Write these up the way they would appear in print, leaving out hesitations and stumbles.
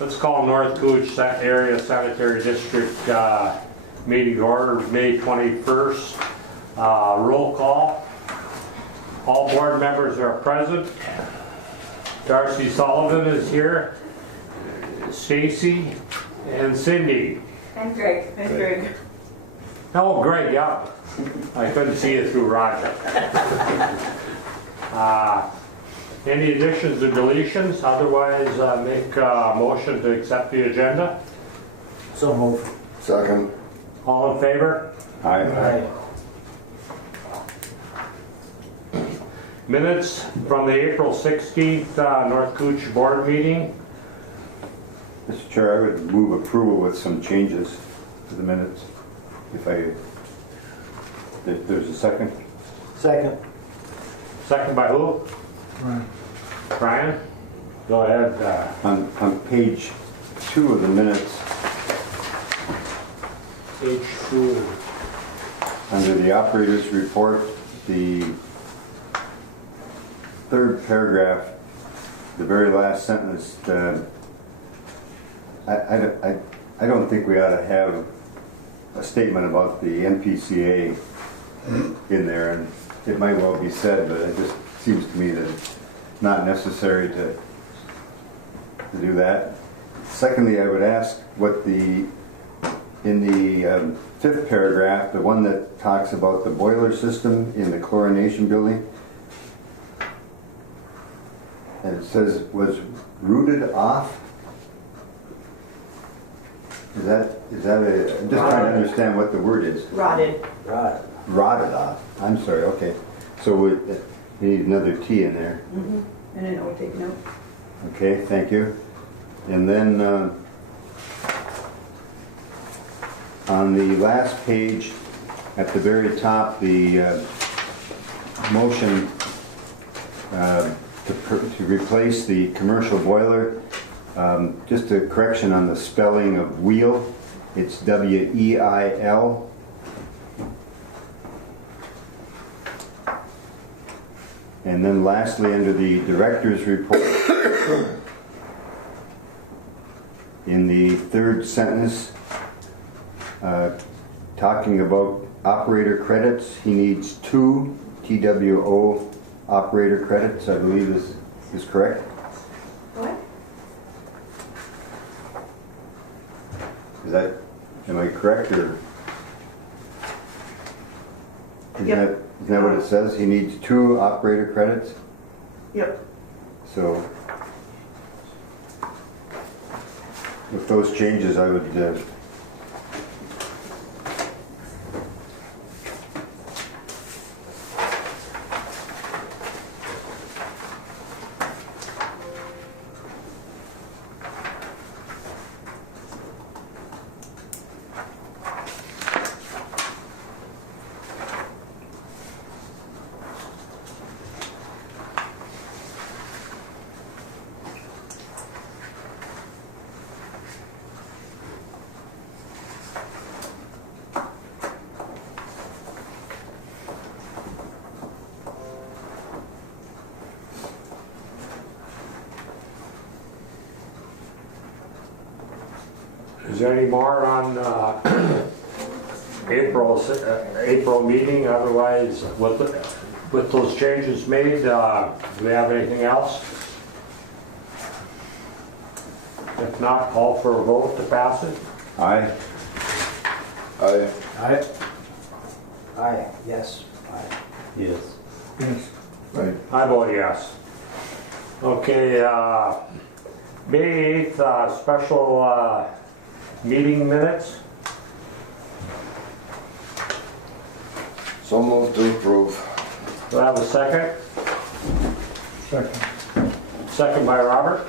Let's call North Cooch Area Sanitary District meeting to order, May 21st. Roll call. All board members are present. Darcy Sullivan is here. Stacy and Cindy. And Greg. And Greg. Oh, Greg, yeah. I couldn't see you through Roger. Any additions or deletions? Otherwise, make a motion to accept the agenda. So move. Second. All in favor? Aye. Minutes from the April 16th North Cooch board meeting. Mr. Chair, I would move approval with some changes to the minutes. If there's a second. Second. Second by who? Brian? Go ahead. On page 2 of the minutes, H2. under the operator's report, the third paragraph, the very last sentence, I don't think we ought to have a statement about the NPCA in there, and it might well be said, but it just seems to me that it's not necessary to do that. Secondly, I would ask what in the fifth paragraph, the one that talks about the boiler system in the chlorination building, and it says was rooted off. Is that I'm just trying to understand what the word is. Rotted. Right. Rotted off. I'm sorry, okay. So we need another T in there. Mm-hmm. And an O taken out. Okay, thank you. And then on the last page, at the very top, the motion to replace the commercial boiler, just a correction on the spelling of wheel. It's W-E-I-L. And then lastly, under the director's report, in the third sentence, talking about operator credits, he needs 2 TWO operator credits, I believe is correct. What? Am I correct, or? Yep. Isn't that what it says? He needs 2 operator credits? Yep. So, with those changes, I would Is there any more on April meeting? Otherwise, with those changes made, do we have anything else? If not, call for a vote to pass it. Aye. Aye. Aye. Aye. Yes. Aye. Yes. Yes. Aye. I vote yes. Okay, May 8th special meeting minutes. So moved to approve. Do I have a second? Second. Second by Robert.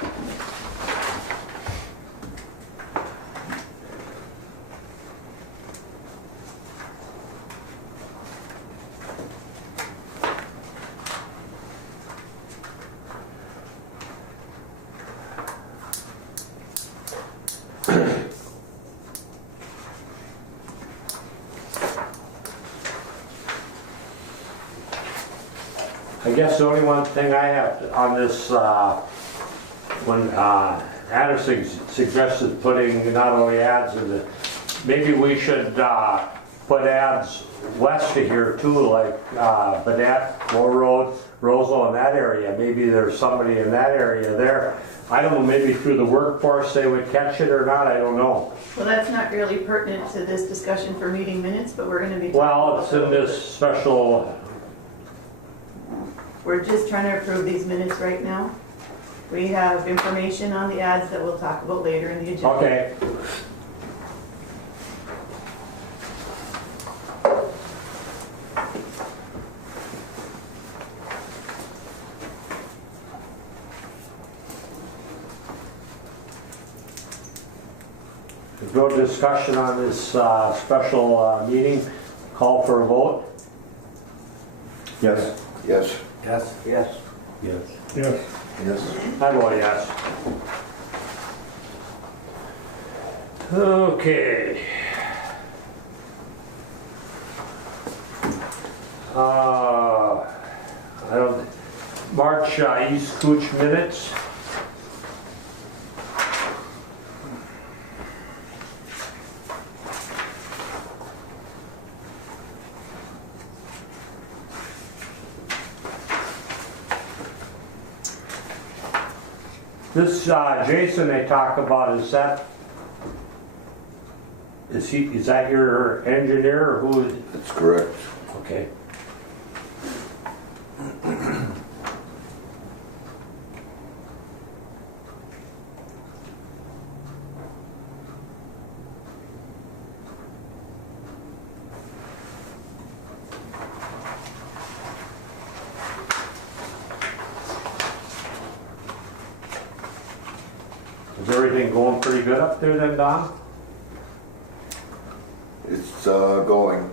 I guess the only one thing I have on this, when Anderson suggested putting not only ads in the, maybe we should put ads west of here too, like Badette, Moore Road, Rosal, in that area. Maybe there's somebody in that area there. I don't know, maybe through the workforce they would catch it or not, I don't know. Well, that's not really pertinent to this discussion for meeting minutes, but we're gonna be. Well, it's in this special, We're just trying to approve these minutes right now. We have information on the ads that we'll talk about later in the agenda. okay. There's no discussion on this special meeting. Call for a vote? Yes. Yes. Yes. Yes. Yes. Yes. Yes. I vote yes. Okay. I don't, March East Cooch minutes. This Jason they talk about, is that your engineer or who? That's correct. Okay. Is everything going pretty good up there then, Don? It's going.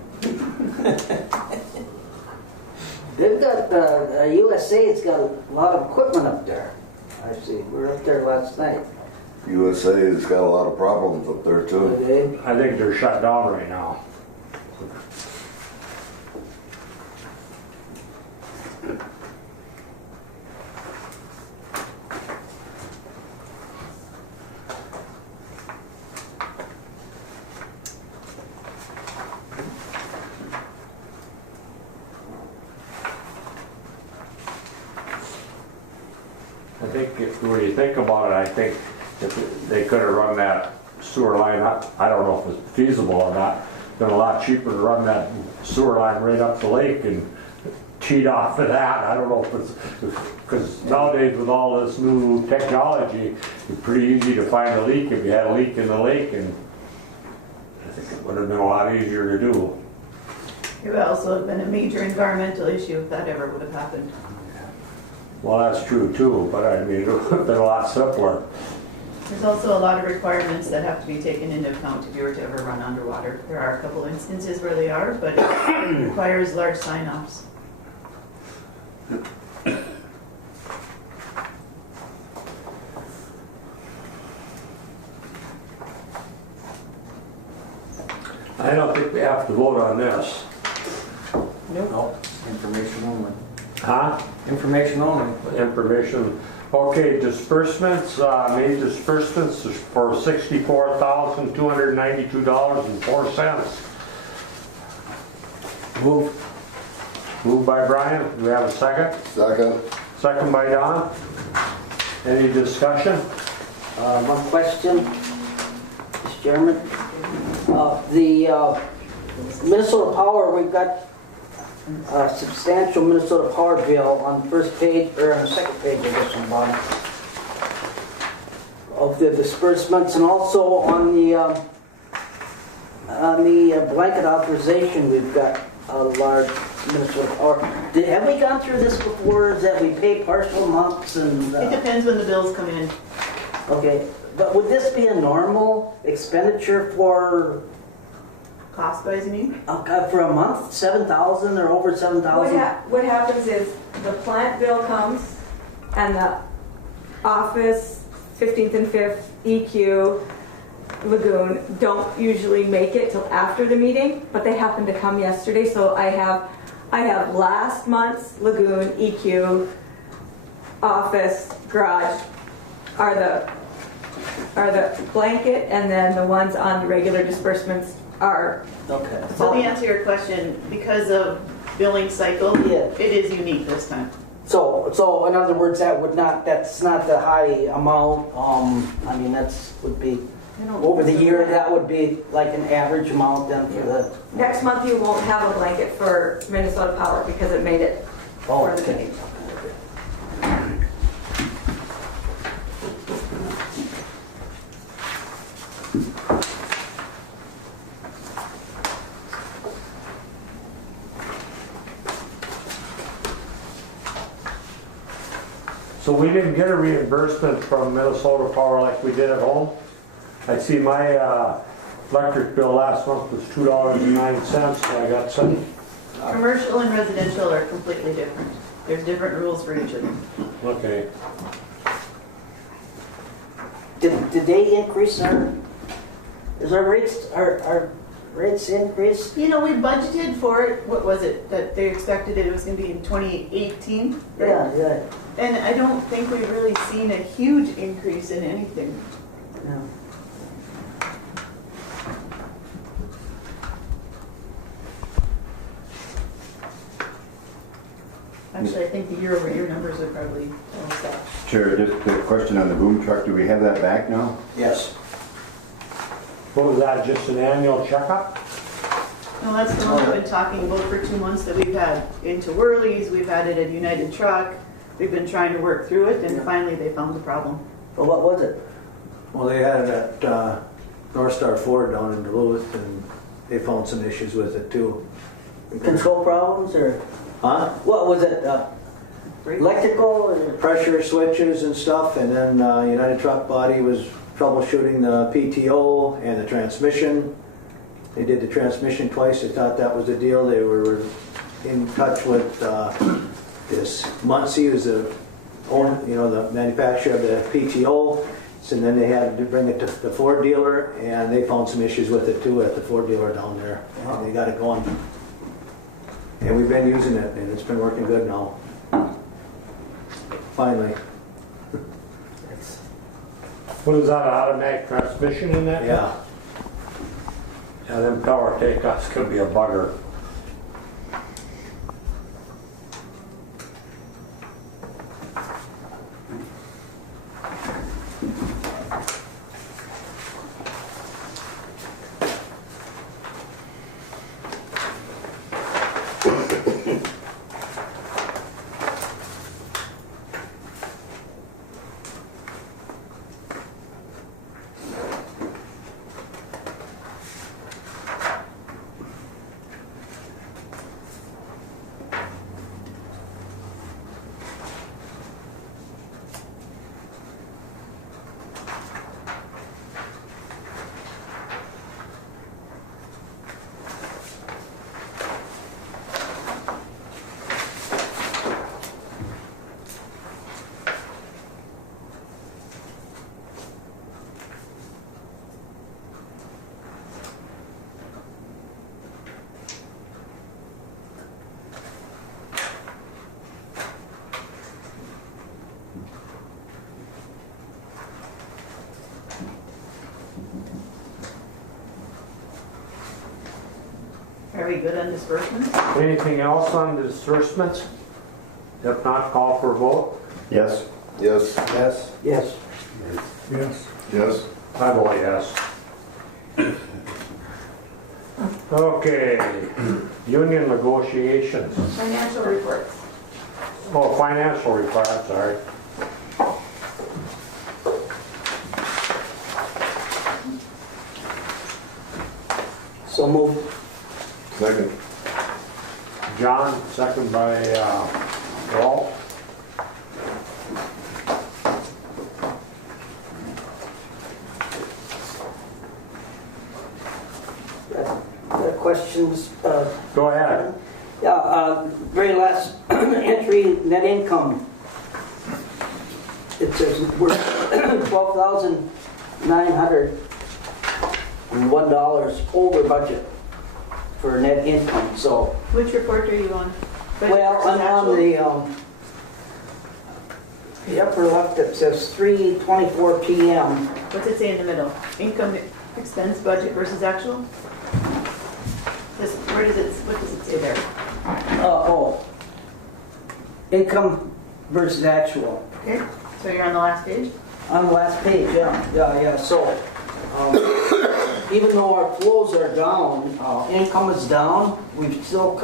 They've got, USA's got a lot of equipment up there. I see, we were up there last night. USA has got a lot of problems up there too. Okay. I think they're shut down right now. I think when you think about it, I think if they could have run that sewer line up, I don't know if it's feasible or not, been a lot cheaper to run that sewer line right up the lake and cheat off of that. I don't know if it's, because nowadays with all this new technology, it's pretty easy to find a leak if you had a leak in the lake, and I think it would have been a lot easier to do. It would also have been a major environmental issue if that ever would have happened. Well, that's true too, but I mean, it would have been a lot simpler. There's also a lot of requirements that have to be taken into account if you were to ever run underwater. There are a couple instances where they are, but it requires large sign-offs. I don't think we have to vote on this. No, information only. Huh? Information only. Information. Okay, disbursements, made disbursements for $64,292.04. Moved by Brian. Do we have a second? Second. Second by Don. Any discussion? One question, Mr. Chairman. The Minnesota Power, we've got a substantial Minnesota Power bill on the first page, or on the second page of this one, Bob, of the disbursements, and also on the blanket authorization, we've got a large Minnesota Power. Have we gone through this before? Is that we pay partial months and? It depends when the bills come in. Okay, but would this be a normal expenditure for Cost-wise, you mean? for a month? 7,000 or over 7,000? What happens is the plant bill comes and the office, 15th and 5th, EQ, Lagoon don't usually make it till after the meeting, but they happened to come yesterday, so I have last month's Lagoon, EQ, office, garage are the are the blanket, and then the ones on the regular disbursements are, Okay. So to answer your question, because of billing cycle, Yeah. it is unique this time. So in other words, that's not the high amount, I mean, would be, over the year, that would be like an average amount then for the. next month you won't have a blanket for Minnesota Power because it made it Oh, for the okay. meeting. So we didn't get a reimbursement from Minnesota Power like we did at home. I see my electric bill last month was $2.09, so I got some. Commercial and residential are completely different. There's different rules for each of them. Okay. Did they increase our rates increase? You know, we budgeted for it, what was it, that they expected it was gonna be in 2018? Yeah. And I don't think we've really seen a huge increase in anything. Yeah. Actually, I think the year-over-year numbers are probably almost that. Chair, just a question on the boom truck, do we have that back now? Yes. What was that, just an annual checkup? No, that's the one we've been talking about for 2 months that we've had into Whirlies, we've had it at United Truck. We've been trying to work through it and finally they found the problem. Well, what was it? Well, they had it at North Star Ford down in Duluth, and they found some issues with it too. Control problems or Huh? what was it? Electrical or? Pressure switches and stuff, and then United Truck Body was troubleshooting the PTO and the transmission. They did the transmission twice. They thought that was the deal. They were in touch with this Muncie, who's the the manufacturer of the PTO. So then they had to bring it to the Ford dealer, and they found some issues with it too at the Ford dealer down there. And they got it going. And we've been using it, and it's been working good now. Finally. What is that, automatic transmission in that? Yeah. Yeah, them power takeoffs could be a bugger. Are we good on disbursements? Anything else on the disbursements? If not, call for a vote. Yes. Yes, Yes. Yes. Yes. yes. I vote yes. Okay, union negotiations. Financial reports. Oh, financial report, I'm sorry. So moved. Second. John, second by Walt. Questions? Go ahead. Yeah, very last entry, net income. It says we're $12,901 over budget for net income, so. Which report are you on? Budget Well, versus I'm on actual? the The upper left, it says 3:24 PM. What's it say in the middle? Income expense budget versus actual? Where does it, what does it say there? Income versus actual. Okay, so you're on the last page? On the last page, yeah. So, even though our flows are down, income is down, we're still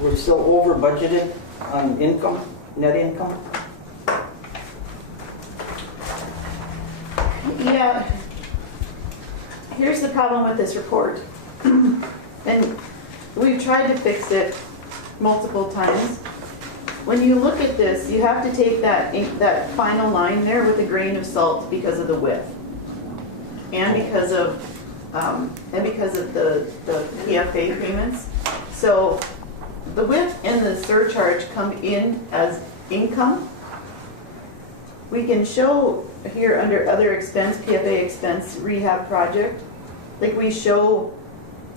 over budgeted on income, net income. Yeah. Here's the problem with this report. And we've tried to fix it multiple times. When you look at this, you have to take that final line there with a grain of salt because of the width. And because of the PFA payments. So the width and the surcharge come in as income. We can show here under other expense, PFA expense rehab project, like we show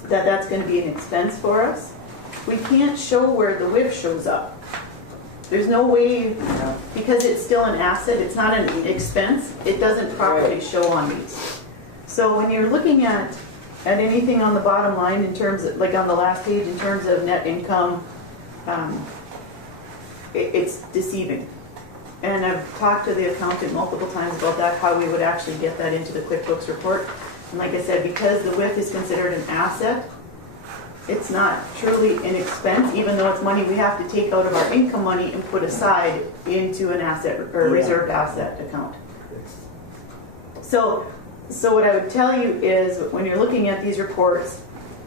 that that's going to be an expense for us. We can't show where the WIF shows up. There's no way, because it's still an asset, it's not an expense, it doesn't properly show on these. So when you're looking at anything on the bottom line in terms of, like on the last page, in terms of net income, it's deceiving. And I've talked to the accountant multiple times about that, how we would actually get that into the QuickBooks report. And like I said, because the WIF is considered an asset, it's not truly an expense, even though it's money we have to take out of our income money and put aside into an asset or reserved asset account. So what I would tell you is when you're looking at these reports,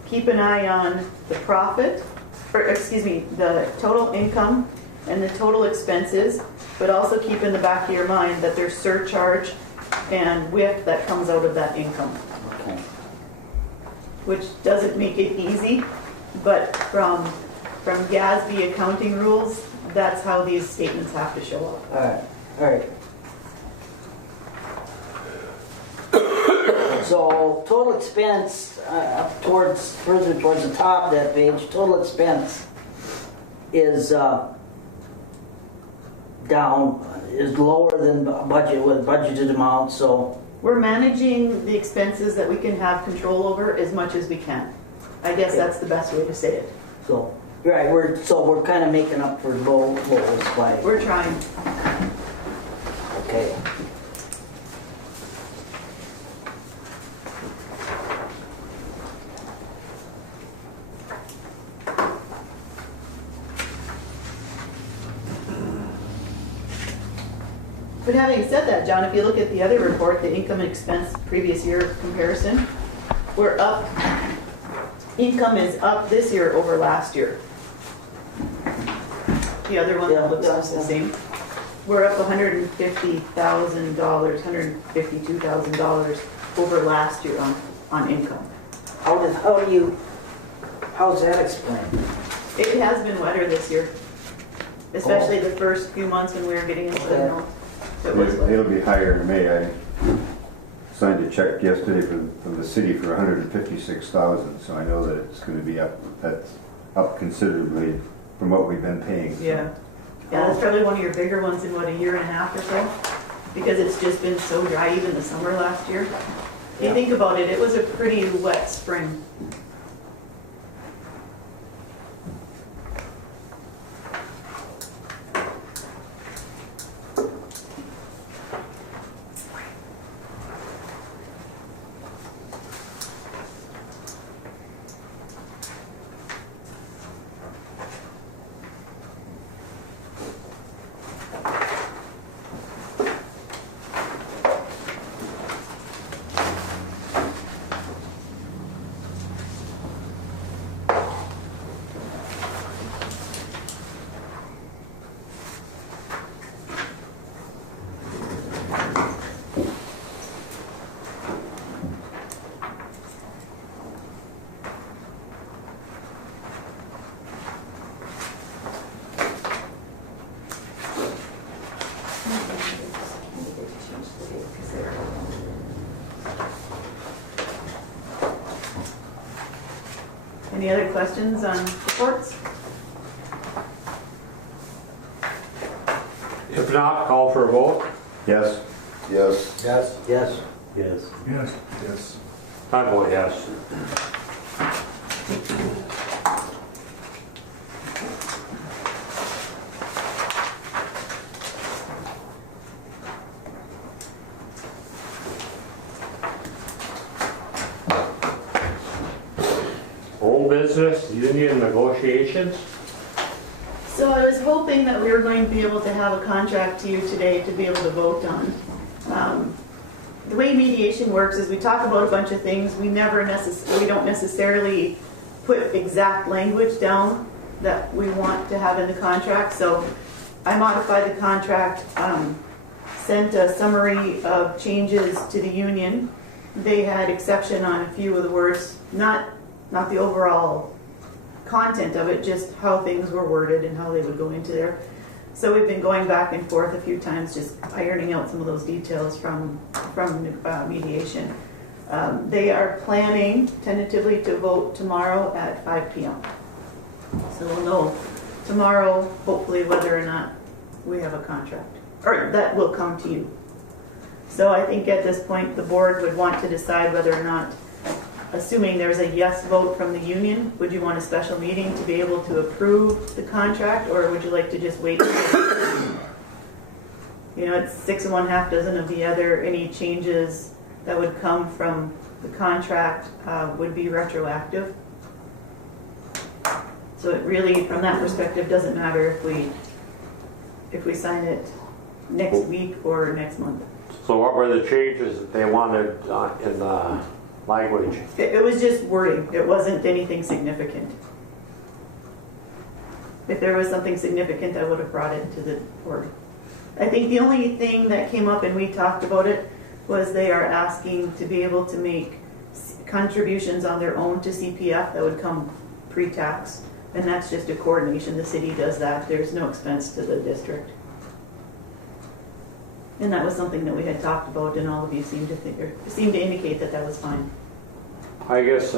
keep an eye on the profit, or excuse me, the total income and the total expenses, but also keep in the back of your mind that there's surcharge and WIF that comes out of that income. Okay. Which doesn't make it easy, but from GASB accounting rules, that's how these statements have to show up. All right. So total expense, further towards the top of that page, total expense is lower than budget with budgeted amount, so. We're managing the expenses that we can have control over as much as we can. I guess that's the best way to say it. So, right, we're kind of making up for lows by. We're trying. Okay. But having said that, John, if you look at the other report, the income and expense previous year comparison, we're up. Income is up this year over last year. The other one looks the same. We're up $150,000, $152,000 over last year on income. How's that explained? It has been wetter this year, especially the first few months when we were getting into the melt. So it was wetter. It'll be higher in May. I signed a check yesterday from the city for $156,000, so I know that it's going to be up. That's up considerably from what we've been paying. Yeah, that's probably one of your bigger ones in what, a year and a half or so, because it's just been so dry. Even the summer last year. If you think about it, it was a pretty wet spring. Any other questions on reports? If not, call for a vote. Yes? Yes. Yes. Yes. Yes. Yes. Yes. I vote yes. Old business, union negotiations. So I was hoping that we were going to be able to have a contract to you today to be able to vote on. The way mediation works is we talk about a bunch of things, we don't necessarily put exact language down that we want to have in the contract. So I modified the contract, sent a summary of changes to the union. They had exception on a few of the words, not the overall content of it, just how things were worded and how they would go into there. So we've been going back and forth a few times, just ironing out some of those details from mediation. They are planning tentatively to vote tomorrow at 5 p.m. So we'll know tomorrow, hopefully, whether or not we have a contract, or that will come to you. So I think at this point, the board would want to decide whether or not, assuming there's a yes vote from the union, would you want a special meeting to be able to approve the contract, or would you like to just wait? You know, it's 6 1/2 dozen of the other. Any changes that would come from the contract would be retroactive. So it really, from that perspective, doesn't matter if we sign it next week or next month. So what were the changes that they wanted in the language? It was just wording. It wasn't anything significant. If there was something significant, I would have brought it to the board. I think the only thing that came up, and we talked about it, was they are asking to be able to make contributions on their own to CPF that would come pre-tax. And that's just a coordination. The city does that. There's no expense to the district. And that was something that we had talked about, and all of you seemed to indicate that that was fine. I guess,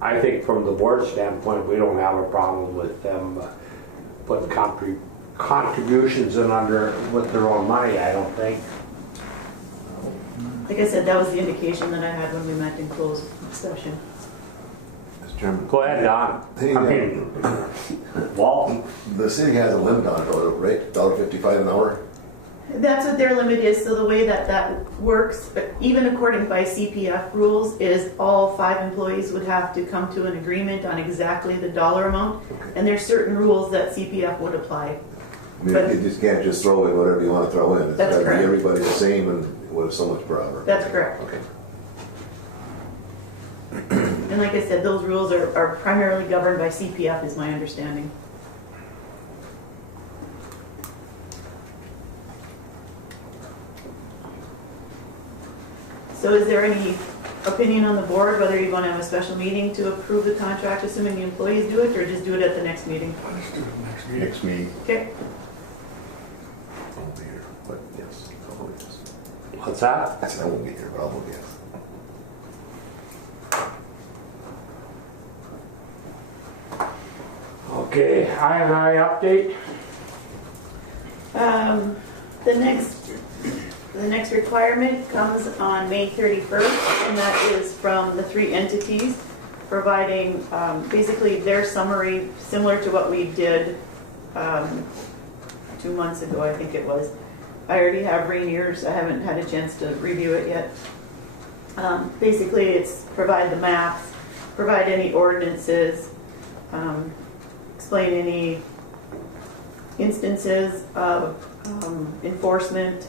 I think from the board standpoint, we don't have a problem with them putting contributions in under with their own money, I don't think. Like I said, that was the indication that I had when we met in closed session. Mr. Chairman. Go ahead, Don. I mean, Walt. The city has a limit on it, right? $1.55 an hour? That's what their limit is. So the way that works, even according by CPF rules, is all 5 employees would have to come to an agreement on exactly the dollar amount. Okay. And there's certain rules that CPF would apply. I mean, But- you just can't just throw in whatever you want to throw in. It's That's got to be correct. everybody the same and with so much per hour. That's correct. Okay. And like I said, those rules are primarily governed by CPF, is my understanding. So is there any opinion on the board whether you want to have a special meeting to approve the contract, assuming the employees do it, or just do it at the next meeting? Let's do it next meeting. Next meeting. Okay. I won't be here, but yes, I'll vote yes. What's that? I said I won't be here, but I'll vote yes. Okay, I update. The next requirement comes on May 31st, and that is from the 3 entities providing basically their summary, similar to what we did 2 months ago, I think it was. I already have Rainier's. I haven't had a chance to review it yet. Basically, it's provide the maps, provide any ordinances, explain any instances of enforcement.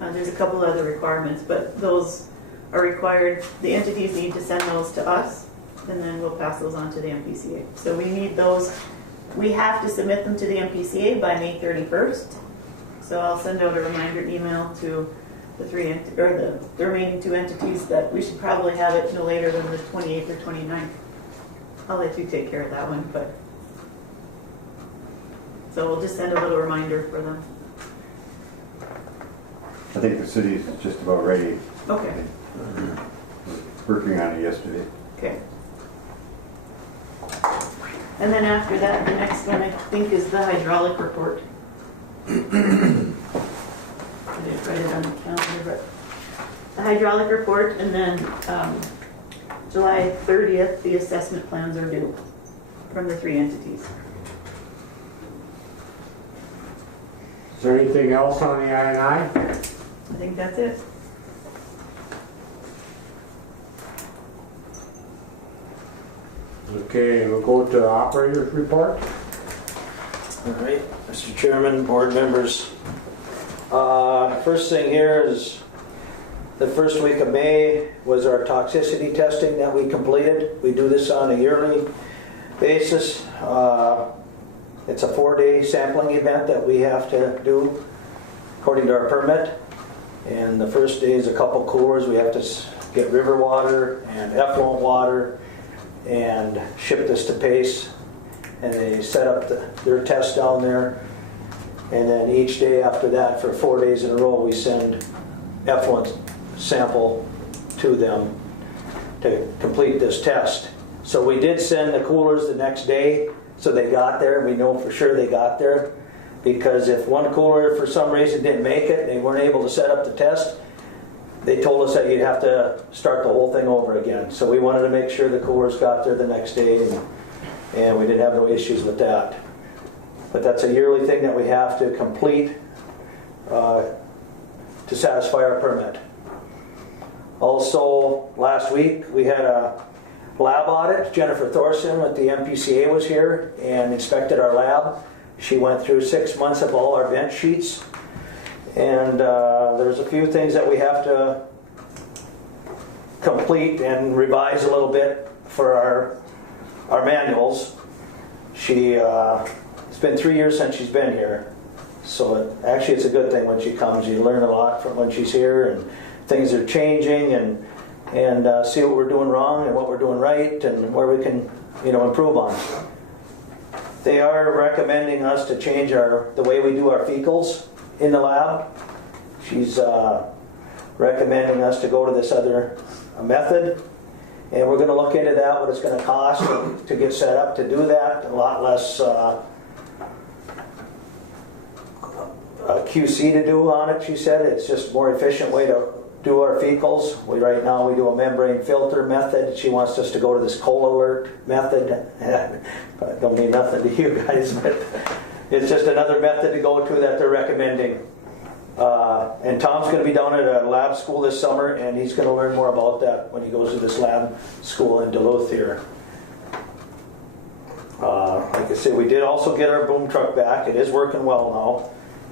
There's a couple other requirements, but those are required. The entities need to send those to us, and then we'll pass those on to the MPCA. So we need those. We have to submit them to the MPCA by May 31st. So I'll send out a reminder email to the the remaining 2 entities that we should probably have it no later than the 28th or 29th. I'll let you take care of that one, but so we'll just send a little reminder for them. I think the city's just about ready. Okay. Working on it yesterday. Okay. And then after that, the next one I think is the hydraulic report. put it on the calendar, but the hydraulic report, and then July 30th, the assessment plans are due from the 3 entities. Is there anything else on the I&I? I think that's it. Okay, we'll go to operator's report. All right, Mr. Chairman, board members. First thing here is the first week of May was our toxicity testing that we completed. We do this on a yearly basis. It's a 4-day sampling event that we have to do according to our permit. And the first day is a couple coolers. We have to get river water and effluent water and ship this to Pace. And they set up their test down there. And then each day after that, for 4 days in a row, we send effluent sample to them to complete this test. So we did send the coolers the next day, so they got there. We know for sure they got there, because if one cooler for some reason didn't make it, they weren't able to set up the test, they told us that you'd have to start the whole thing over again. So we wanted to make sure the coolers got there the next day, and we didn't have no issues with that. But that's a yearly thing that we have to complete to satisfy our permit. Also, last week we had a lab audit. Jennifer Thorson with the MPCA was here and inspected our lab. She went through 6 months of all our bench sheets, and there's a few things that we have to complete and revise a little bit for our manuals. It's been 3 years since she's been here, so actually it's a good thing when she comes. You learn a lot from when she's here, and things are changing, and see what we're doing wrong and what we're doing right, and where we can, improve on. They are recommending us to change the way we do our fecals in the lab. She's recommending us to go to this other method, and we're going to look into that, what it's going to cost to get set up to do that. A lot less QC to do on it, she said. It's just a more efficient way to do our fecals. Right now we do a membrane filter method. She wants us to go to this coal alert method. I don't mean nothing to you guys, but it's just another method to go to that they're recommending. And Tom's going to be down at a lab school this summer, and he's going to learn more about that when he goes to this lab school in Duluth here. Like I said, we did also get our boom truck back. It is working well now,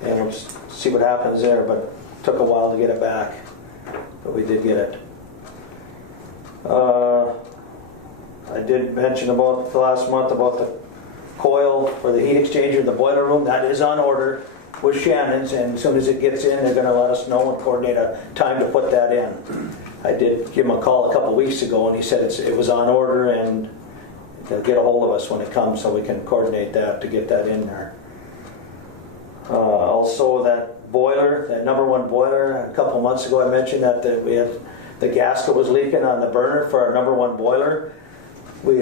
and we'll see what happens there, but it took a while to get it back. But we did get it. I did mention about the last month about the coil for the heat exchanger in the boiler room. That is on order with Shannon's, and as soon as it gets in, they're going to let us know and coordinate a time to put that in. I did give him a call a couple weeks ago, and he said it was on order, and they'll get a hold of us when it comes so we can coordinate that to get that in there. Also, that boiler, that #1 boiler, a couple months ago I mentioned that we had the gasket was leaking on the burner for our #1 boiler. We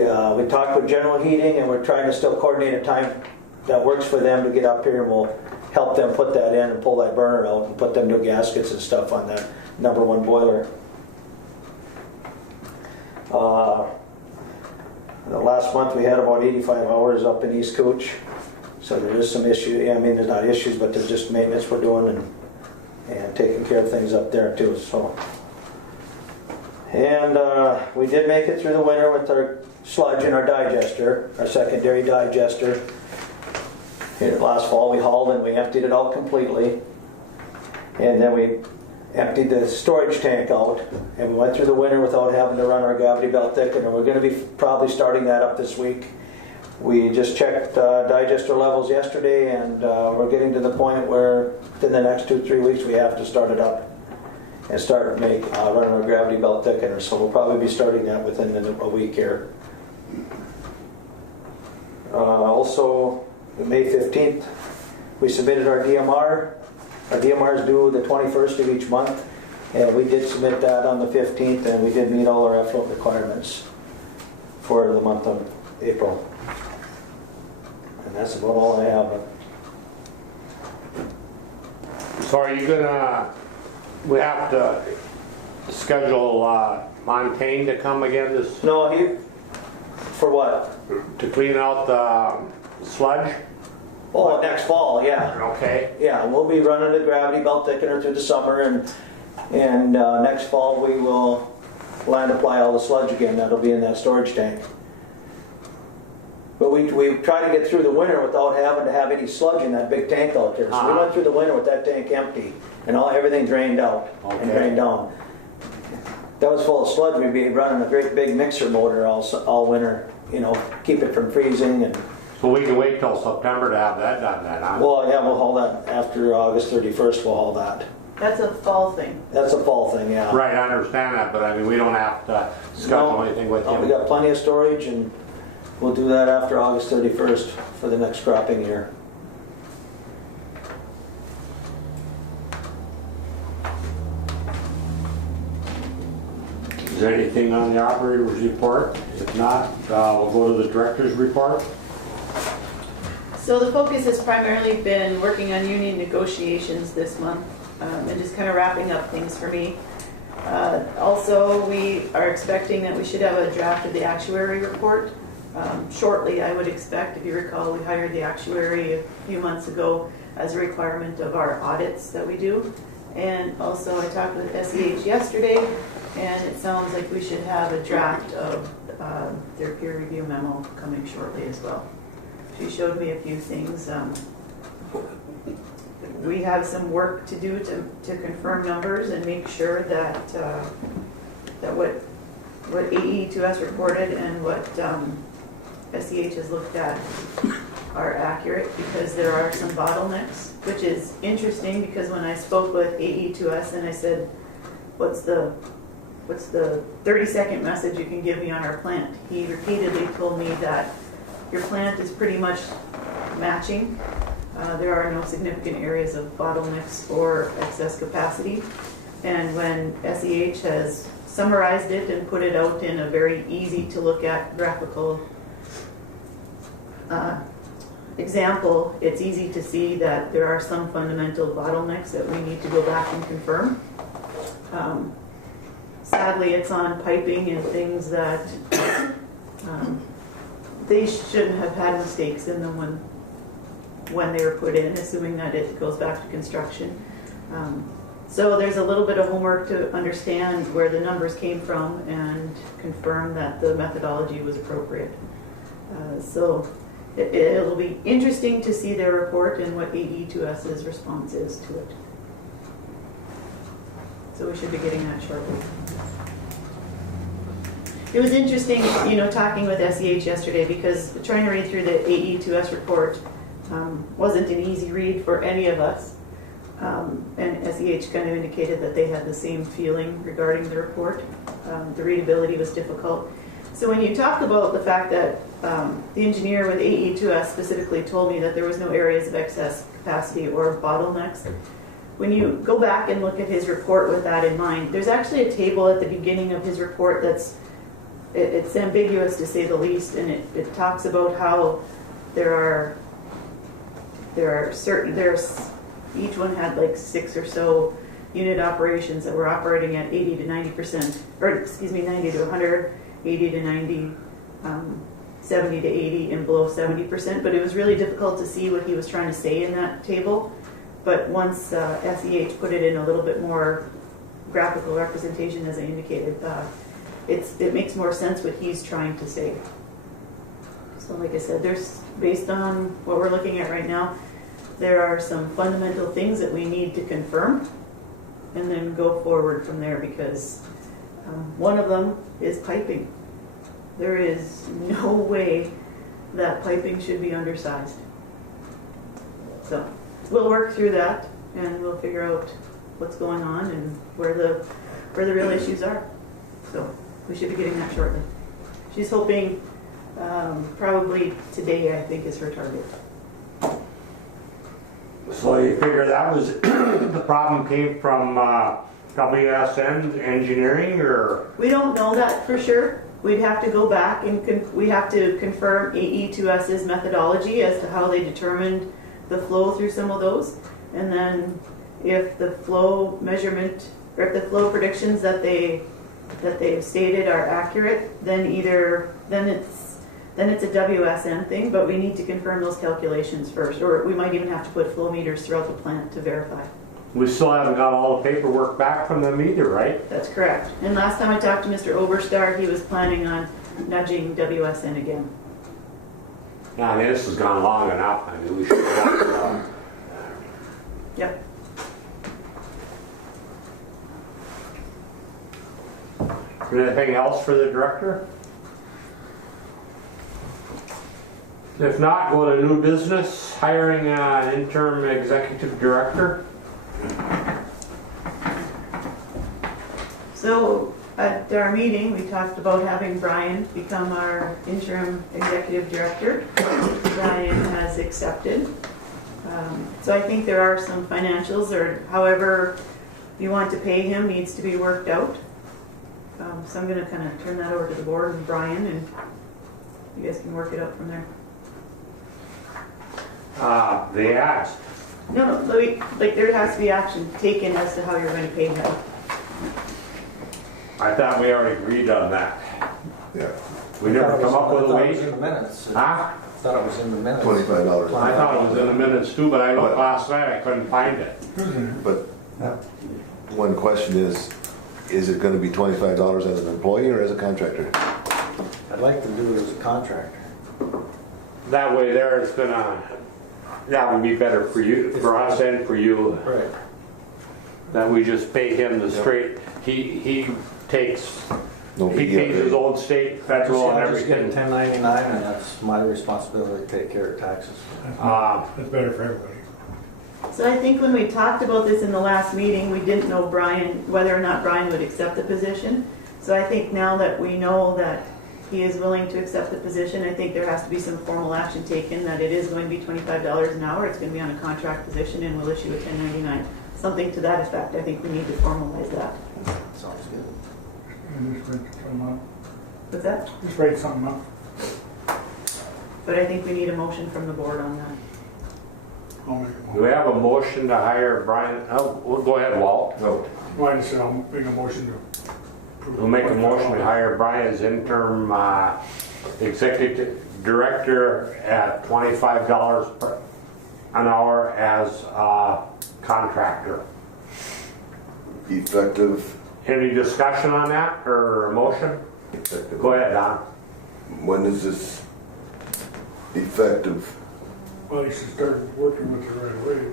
talked with General Heating, and we're trying to still coordinate a time that works for them to get up here, and we'll help them put that in and pull that burner out and put them new gaskets and stuff on that #1 boiler. The last month we had about 85 hours up in East Cooch. So there is some issue. I mean, there's not issues, but there's just maintenance we're doing and taking care of things up there too. So, and we did make it through the winter with our sludge in our digester, our secondary digester. Here last fall we hauled and we emptied it out completely, and then we emptied the storage tank out, and we went through the winter without having to run our gravity belt thickener. We're going to be probably starting that up this week. We just checked digester levels yesterday, and we're getting to the point where within the next 2-3 weeks we have to start it up and start running our gravity belt thickener. So we'll probably be starting that within a week here. Also, May 15th, we submitted our DMR. Our DMR is due the 21st of each month, and we did submit that on the 15th, and we did meet all our effluent requirements for the month of April. And that's about all I have. So are you gonna we have to schedule Montaigne to come again No, for what? to clean out the sludge? Oh, next fall, yeah. Okay, Yeah, we'll be running the gravity belt thickener through the summer, and next fall we will land apply all the sludge again. That'll be in that storage tank. But we try to get through the winter without having to have any sludge in that big tank out there. So we went through the winter with that tank empty and everything drained out and Okay. drained down. If that was full of sludge, we'd be running a great big mixer motor all winter, keep it from freezing. And so we can wait till September to have that done then, huh? well, yeah, we'll haul that after August 31st. We'll haul that. That's a fall thing. That's a fall thing, yeah. Right, I understand that, but I mean, we don't have to schedule No. anything with We you. got plenty of storage, and we'll do that after August 31st for the next cropping year. Is there anything on the operator's report? If not, we'll go to the director's report. So the focus has primarily been working on union negotiations this month, and just kind of wrapping up things for me. Also, we are expecting that we should have a draft of the actuary report shortly, I would expect. If you recall, we hired the actuary a few months ago as a requirement of our audits that we do. And also, I talked with SEH yesterday, and it sounds like we should have a draft of their peer review memo coming shortly as well. She showed me a few things. We have some work to do to confirm numbers and make sure that that what AE2S reported and what SEH has looked at are accurate, because there are some bottlenecks, which is interesting because when I spoke with AE2S and I said, what's the 30-second message you can give me on our plant? He repeatedly told me that your plant is pretty much matching. There are no significant areas of bottlenecks or excess capacity. And when SEH has summarized it and put it out in a very easy to look at graphical example, it's easy to see that there are some fundamental bottlenecks that we need to go back and confirm. Sadly, it's on piping and things that they shouldn't have had mistakes in them when they were put in, assuming that it goes back to construction. So there's a little bit of homework to understand where the numbers came from and confirm that the methodology was appropriate. So it'll be interesting to see their report and what AE2S's response is to it. So we should be getting that shortly. It was interesting, talking with SEH yesterday, because trying to read through the AE2S report wasn't an easy read for any of us. And SEH kind of indicated that they had the same feeling regarding the report. The readability was difficult. So when you talk about the fact that the engineer with AE2S specifically told me that there was no areas of excess capacity or bottlenecks, when you go back and look at his report with that in mind, there's actually a table at the beginning of his report it's ambiguous to say the least, and it talks about how there's each one had like 6 or so unit operations that were operating at 80 to 90%, or excuse me, 90 to 100, 80 to 90, 70 to 80, and below 70%. But it was really difficult to see what he was trying to say in that table. But once SEH put it in a little bit more graphical representation, as I indicated, it makes more sense what he's trying to say. So like I said, based on what we're looking at right now, there are some fundamental things that we need to confirm and then go forward from there, because one of them is piping. There is no way that piping should be undersized. So we'll work through that and we'll figure out what's going on and where the real issues are. So we should be getting that shortly. She's hoping probably today, I think, is her target. So you figure that was, the problem came from WSN Engineering, or? We don't know that for sure. We'd have to go back and we have to confirm AE2S's methodology as to how they determined the flow through some of those. And then if the flow measurement, or if the flow predictions that they've stated are accurate, then it's a WSN thing, but we need to confirm those calculations first, or we might even have to put flow meters throughout the plant to verify. We still haven't got all the paperwork back from them either, right? That's correct. And last time I talked to Mr. Oberstar, he was planning on nudging WSN again. Yeah, I mean, this has gone long enough. I mean, we should have. Yep. Anything else for the director? If not, go to new business, hiring an interim executive director. So at our meeting, we talked about having Brian become our interim executive director. Brian has accepted. So I think there are some financials, or however you want to pay him needs to be worked out. So I'm going to kind of turn that over to the board and Brian, and you guys can work it out from there. The ads. No, like there has to be action taken as to how you're going to pay him. I thought we already agreed on that. Yeah, We never come up with a I thought it was in wage. the minutes. Huh? I thought it was in the minutes. $25. I thought it was in the minutes too, but I looked last night, I couldn't find it. But one question is it gonna be $25 as an employee or as a contractor? I'd like to do it as a contractor. That way there it's gonna, that would be better for you, for us and for you, Right. that we just pay him the straight, he takes, No he biggie. pays his own state, federal and I'll just get a everything. 1099 and that's my responsibility to take care of taxes. That's better for everybody. So I think when we talked about this in the last meeting, we didn't know whether or not Brian would accept the position. So I think now that we know that he is willing to accept the position, I think there has to be some formal action taken that it is going to be $25 an hour, it's going to be on a contract position, and we'll issue a 1099. Something to that effect. I think we need to formalize that. Sounds good. And just write something up. What's that? Just write something up. But I think we need a motion from the board on that. I'll make a Do motion. we have a motion to hire Brian? Oh, well, go ahead, Walt. No. Well, I just said I'll make a motion to approve. We'll make a motion to hire Brian as interim executive director at $25 an hour as a contractor. Effective, Any discussion on that or a motion? Go ahead, Don. when is this effective? Well, you should start working with it right away.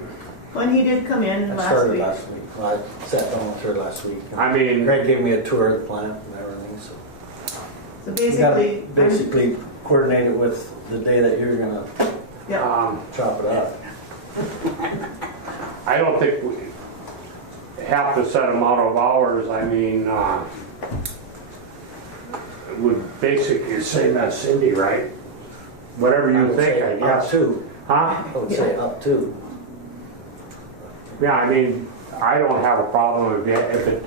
When he did come in I last started week, last week. I sat down with her last week. I mean, Greg gave me a tour of the plant and everything, so. so You gotta basically, basically coordinate it with the day that you're gonna yeah. chop it up. I don't think we have to set amount of hours. I mean, it would basically say that Cindy, right? Whatever you would think, say I Up guess. to. Huh? I would say up to. Yeah, I mean, I don't have a problem if it,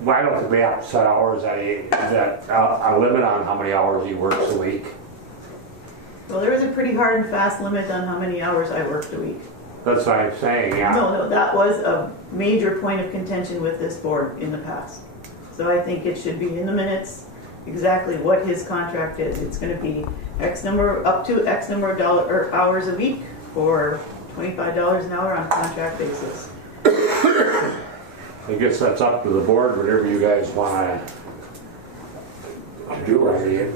well, I don't think we have to set hours that a limit on how many hours he works a week. Well, there is a pretty hard and fast limit on how many hours I worked a week. That's what I'm saying, yeah. No, that was a major point of contention with this board in the past. So I think it should be in the minutes exactly what his contract is. It's going to be X number, up to X number of hours a week for $25 an hour on a contract basis. I guess that's up to the board, whatever you guys want to do. I mean,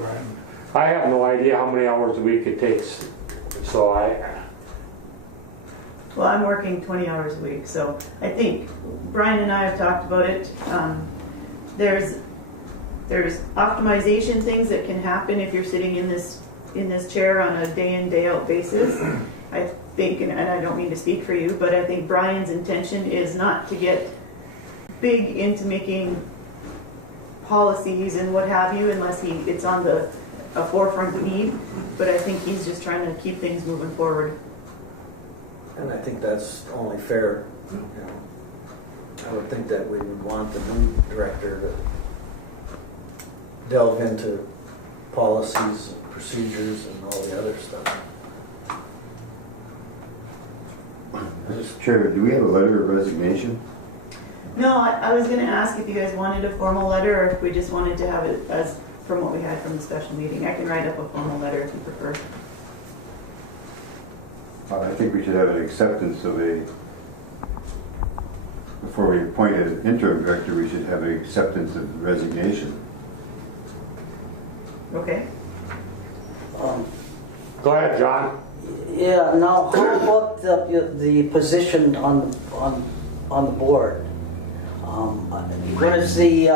I have no idea how many hours a week it takes, so Well, I'm working 20 hours a week, so I think Brian and I have talked about it. There's optimization things that can happen if you're sitting in this chair on a day in, day out basis. I think, and I don't mean to speak for you, but I think Brian's intention is not to get big into making policies and what have you unless it's on a forefront need. But I think he's just trying to keep things moving forward. And I think that's only fair, you know. I would think that we would want the new director to delve into policies and procedures and all the other stuff. I just, Chair, do we have a letter of resignation? No, I was gonna ask if you guys wanted a formal letter or if we just wanted to have it as from what we had from the special meeting. I can write up a formal letter if you prefer. I think we should have an acceptance of before we appoint an interim director, we should have an acceptance of resignation. Okay? Go ahead, John. Yeah, now, how about the position on the board? What does the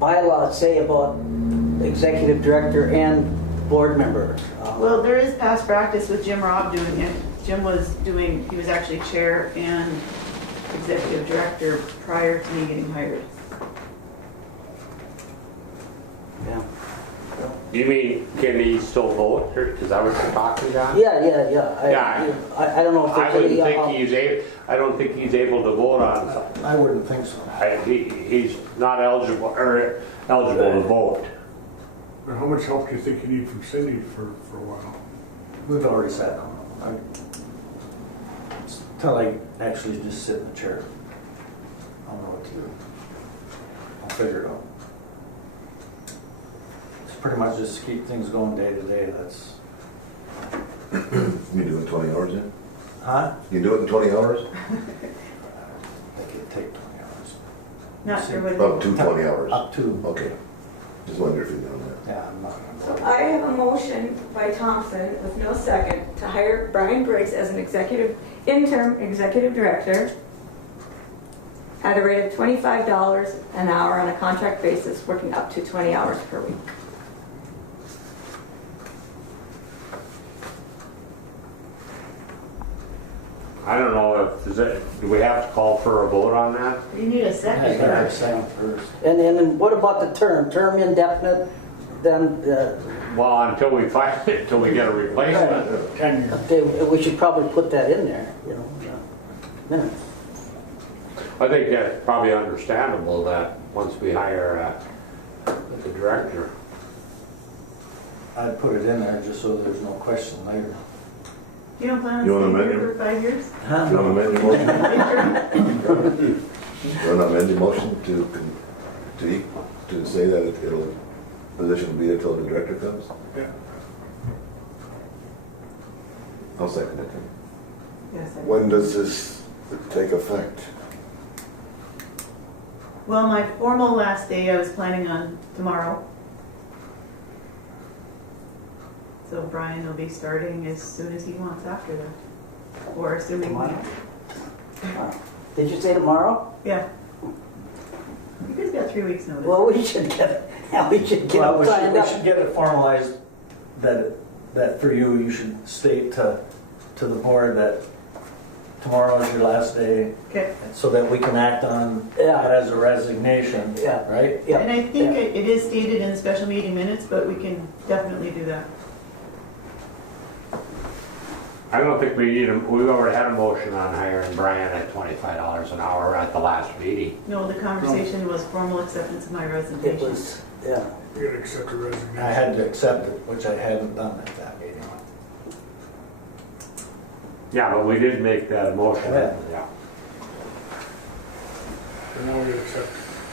bylaw say about executive director and board member? Well, there is past practice with Jim Robb doing it. Jim he was actually chair and executive director prior to me getting hired. Yeah. You mean, can he still vote? Is that what you're talking about? Yeah. Yeah. I don't know if I there's wouldn't any, think I don't think he's able to vote on something. I wouldn't think so. He's not eligible to vote. But how much help do you think you need from Cindy for a while? We've already sat down. Until I actually just sit in the chair. I don't know what to do. I'll figure it out. It's pretty much just keep things going day to day. That's. You do it 20 hours then? Huh? You do it in 20 hours? I could take 20 hours. Not sure what. Up to 20 hours? Up to. Okay. Just wonder if you're doing that. Yeah, I'm not. So I have a motion by Thompson with no second to hire Brian Briggs as an interim executive director at a rate of $25 an hour on a contract basis, working up to 20 hours per week. I don't know do we have to call for a vote on that? You need a I second. got to second first. and then what about the term indefinite? Then, Well, until we find it, until we get a replacement. 10 years. okay, we should probably put that in there, you know. Minutes. I think that's probably understandable that once we hire the director. I'd put it in there just so there's no question later. You don't plan on You wanna staying amend here for 5 years? You want to amend your motion? Interim? You want to amend your motion to say that position will be until the director comes? Yeah. I'll second it. Yes, I- When does this take effect? Well, my formal last day I was planning on tomorrow. So Brian will be starting as soon as he wants after that. Or assuming, Tomorrow? Did you say tomorrow? yeah. You guys got 3 weeks notice. Well, we should get Well, it we signed up. should get it formalized that for you should state to the board that tomorrow is your last day, Okay. so that we can act on Yeah. it as a resignation, Yeah. right? Yeah. And I think it is stated in the special meeting minutes, but we can definitely do that. I don't think we've already had a motion on hiring Brian at $25 an hour at the last meeting. No, the conversation was formal acceptance of my It resignation. was, yeah. You gotta accept the resignation. I had to accept it, which I hadn't done at that meeting. Yeah, but we did make that motion. Yeah. Yeah. So now we gotta accept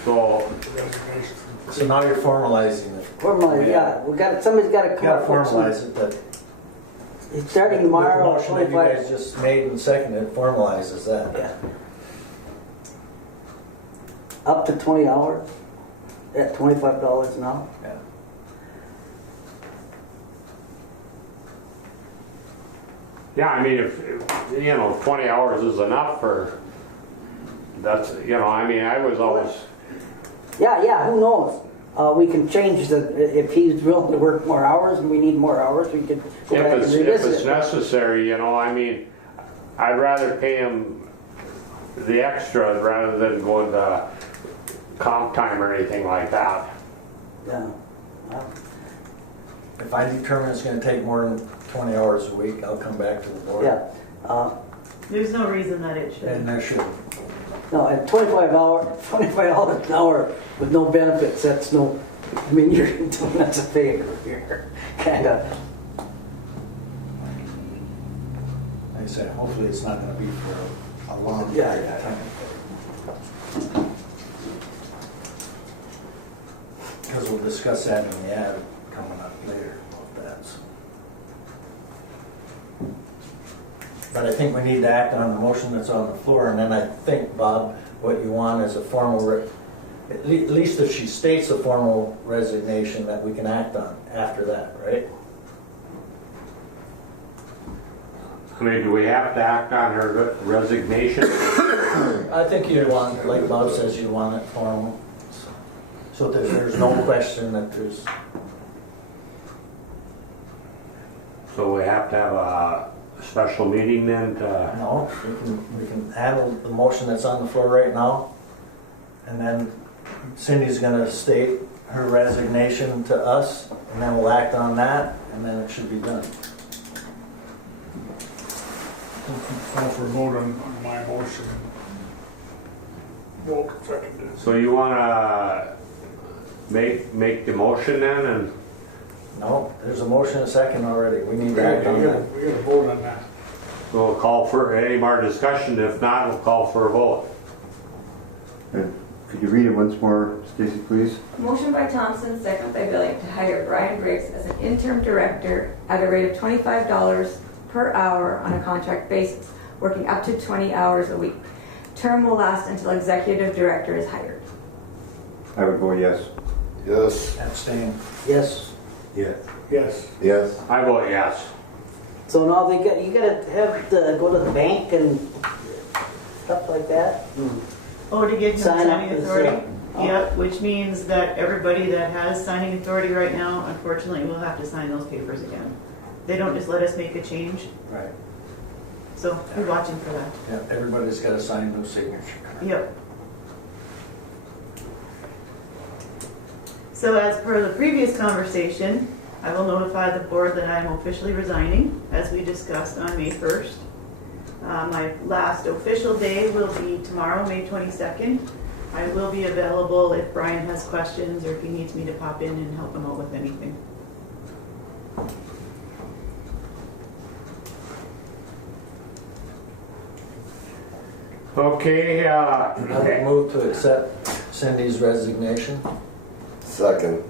So, the resignation. So now you're formalizing it. Formally, yeah, somebody's gotta You come gotta up with some. formalize it, that It's starting the tomorrow, motion that you 25. guys just made and seconded formalizes that. Yeah. Up to 20 hours at $25 an hour. Yeah. yeah, I mean, if 20 hours is enough I was always, Yeah, who knows? We can change if he's willing to work more hours and we need more hours, we could go back and if revisit it's it. necessary, I'd rather pay him the extra rather than going to comp time or anything like that. Yeah. Well, If I determine it's gonna take more than 20 hours a week, I'll come back to the board. Yeah. There's no reason that it should. And there should. No, at $25 an hour with no benefits, that's no, I mean, you're doing us a favor here, kinda. Like I said, hopefully it's not gonna be for a long Yeah, period yeah, of yeah. time. Because we'll discuss that in the ad coming up later about that. So. But I think we need to act on the motion that's on the floor, and then I think, Bob, what you want is a formal, at least if she states a formal resignation that we can act on after that, right? I mean, do we have to act on her resignation? I think you want, like Bob says, you want it formal. So that there's no question that there's, So we have to have a special meeting then to, no, we can handle the motion that's on the floor right now. And then Cindy's gonna state her resignation to us, and then we'll act on that, and then it should be done. Call for a vote on my motion. Vote seconded. so you wanna make the motion then and, No, there's a motion and a second already. We need We to act on that. gotta vote on that. we'll call for any more discussion, if not, we'll call for a vote. Could you read it once more, Stacy, please? Motion by Thompson, second by Billy, to hire Brian Briggs as an interim director at a rate of $25 per hour on a contract basis, working up to 20 hours a week. Term will last until executive director is hired. I would go yes. Yes. Abstain. Yes. Yes. Yes. Yes. I vote yes. So now you gotta have to go to the bank and stuff like that? Oh, to get him Sign up signing as, authority? oh. Yep, which means that everybody that has signing authority right now, unfortunately, will have to sign those papers again. They don't just let us make a change, Right. so be watching for that. Yeah, everybody's got to sign no signature. Yep. So as per the previous conversation, I will notify the board that I am officially resigning, as we discussed on May 1st. My last official day will be tomorrow, May 22nd. I will be available if Brian has questions or if he needs me to pop in and help him out with anything. Okay, I would move to accept Cindy's resignation. Second.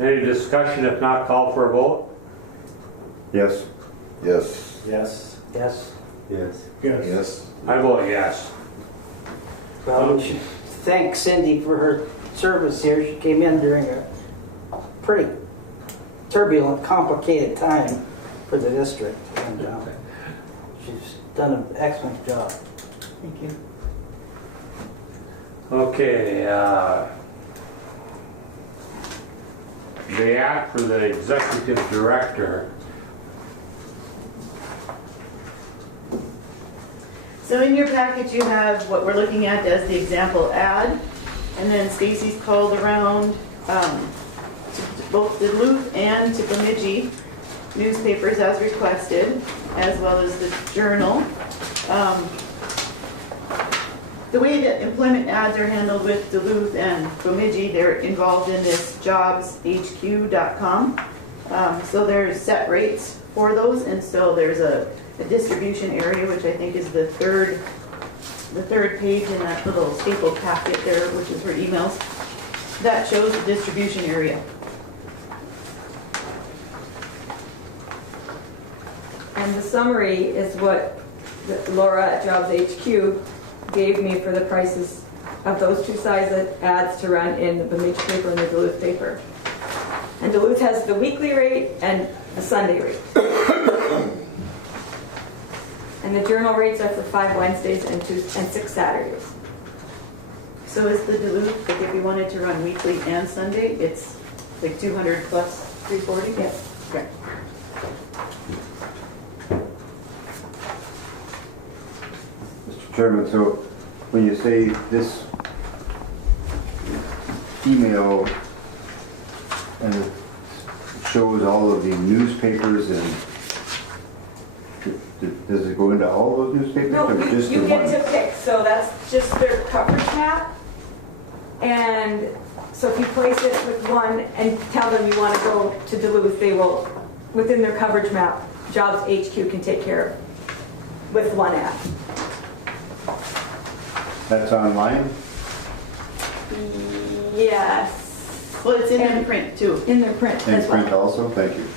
any discussion, if not, call for a vote? Yes. Yes. Yes. Yes. Yes. Yes. Yes. I vote yes. Well, we should thank Cindy for her service here. She came in during a pretty turbulent, complicated time for the district. And she's done an excellent job. Thank you. Okay, the act for the executive director. So in your package, you have what we're looking at as the example ad, and then Stacy's called around to both Duluth and to Bemidji newspapers as requested, as well as the Journal. The way that employment ads are handled with Duluth and Bemidji, they're involved in this jobshq.com. So there's set rates for those, and so there's a distribution area, which I think is the third page in that little staple packet there, which is for emails. That shows the distribution area. And the summary is what Laura at Jobs HQ gave me for the prices of those two size ads to run in the Bemidji paper and the Duluth paper. And Duluth has the weekly rate and the Sunday rate. And the Journal rates are for 5 Wednesdays and 6 Saturdays. So is the Duluth, like if you wanted to run weekly and Sunday, it's like 200 plus 340? Yes. Okay. Mr. Chairman, so when you say this email and it shows all of the newspapers and does it go into all those newspapers No, or just the you get one? to pick, so that's just their coverage map. And so if you place it with one and tell them you want to go to Duluth, they will, within their coverage map, Jobs HQ can take care of with one ad. That's online? Yes, Well, it's in print too. in their print And as print well. also? Thank you.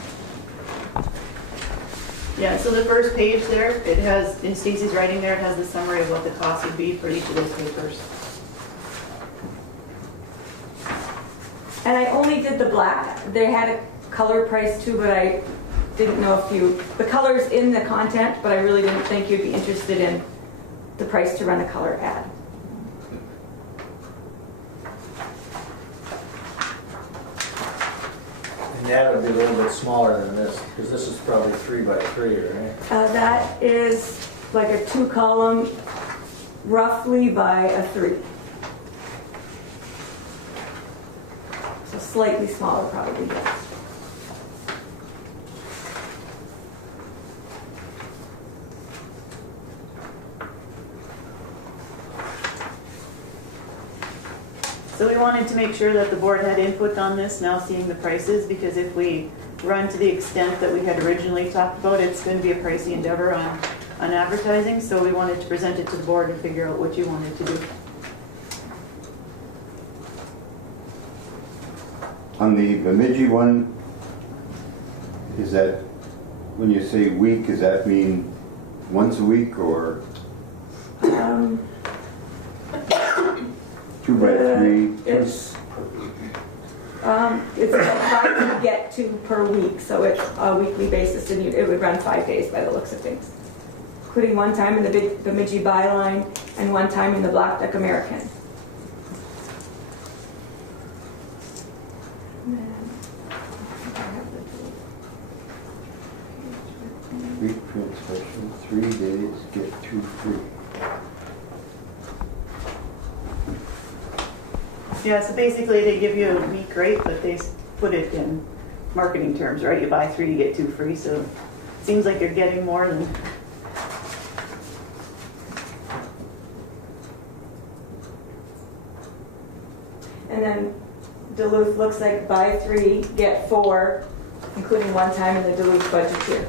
Yeah, so the first page there, it has, in Stacy's writing there, it has the summary of what the cost would be for each of those papers. And I only did the black. They had a color price too, but I didn't know the color's in the content, but I really didn't think you'd be interested in the price to run a color ad. And that would be a little bit smaller than this, because this is probably 3 by 3, right? That is like a 2-column, roughly by a 3. So slightly smaller probably, yes. So we wanted to make sure that the board had input on this, now seeing the prices, because if we run to the extent that we had originally talked about, it's going to be a pricey endeavor on advertising, so we wanted to present it to the board and figure out what you wanted to do. On the Bemidji one, is that, when you say week, does that mean once a week or 2 by 3? It's about 5 to get to per week, so it's a weekly basis, and it would run 5 days by the looks of things, including one time in the Bemidji Byline and one time in the Black Duck American. Week print special, 3 days, get 2 free. Yeah, so basically they give you a week rate, but they put it in marketing terms, right? You buy 3, you get 2 free, so it seems like you're getting more than. And then Duluth looks like buy 3, get 4, including one time in the Duluth budget here.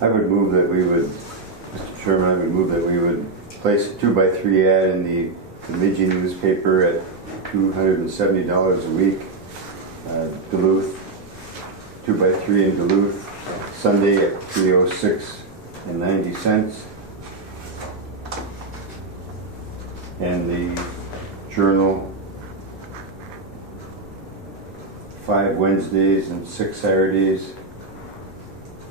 I would move that we would, Mr. Chairman, I would move that we would place a 2 by 3 ad in the Bemidji newspaper at $270 a week. Duluth, 2 by 3 in Duluth, Sunday at 3:06.90. And the Journal, 5 Wednesdays and 6 Saturdays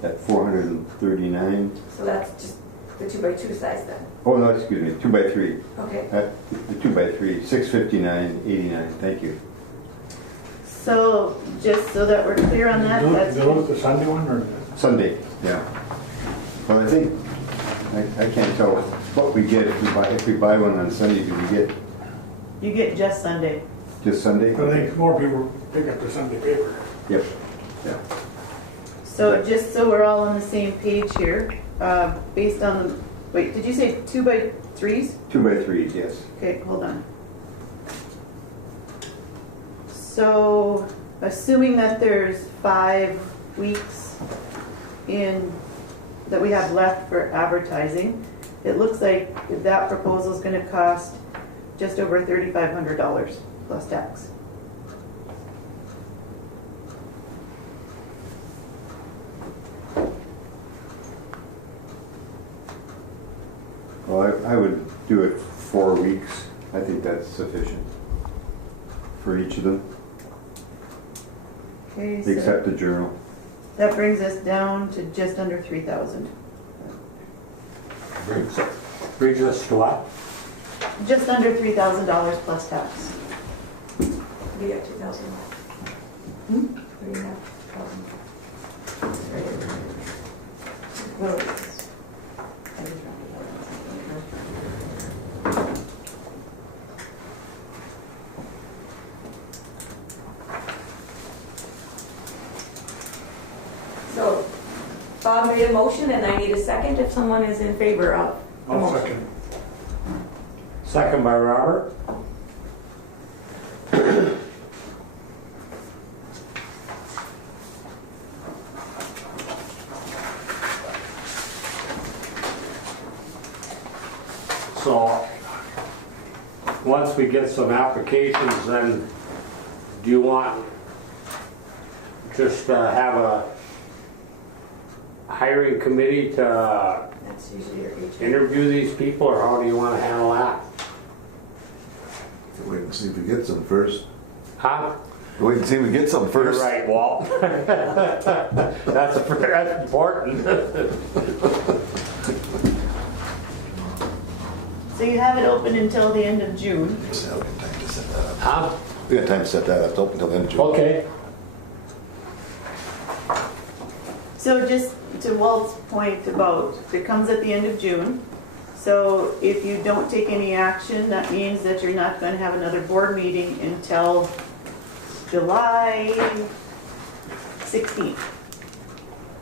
at $439. So that's just the 2 by 2 size then. Oh, no, excuse me, 2 by 3. Okay. The 2 by 3, $659.89. Thank you. So just so that we're clear on that, that's. Duluth, the Sunday one, or? Sunday, yeah. Well, I think, I can't tell what we get if we buy one on Sunday. Do we get You get just Sunday. just Sunday? I think more people pick up the Sunday paper. Yep, yeah. So just so we're all on the same page here, based on the, wait, did you say 2 by 3s? 2 by 3s, yes. Okay, hold on. So, assuming that there's 5 weeks that we have left for advertising, it looks like that proposal is going to cost just over $3,500 plus tax. Well, I would do it 4 weeks. I think that's sufficient for each of them, Okay, so except the Journal. that brings us down to just under 3,000. Brings us to what? Just under $3,000 plus tax. We got 2,000. 3,500. What is this? I just rounded it up. So, Bob made a motion and I need a second if someone is in favor of the I'll motion. second. Second by Robert. So, once we get some applications, then do you want just have a hiring committee to That's usually your HR. interview these people, or how do you want to handle that? Wait and see if we get some first. Huh? Wait and see if we get some You're first. right, Walt. That's important. So you have it open until the end of June. So we got time to set that up. Huh? We got time to set that up. It's open until the end of June. Okay. So just to Walt's point about, it comes at the end of June. So if you don't take any action, that means that you're not going to have another board meeting until July 16th.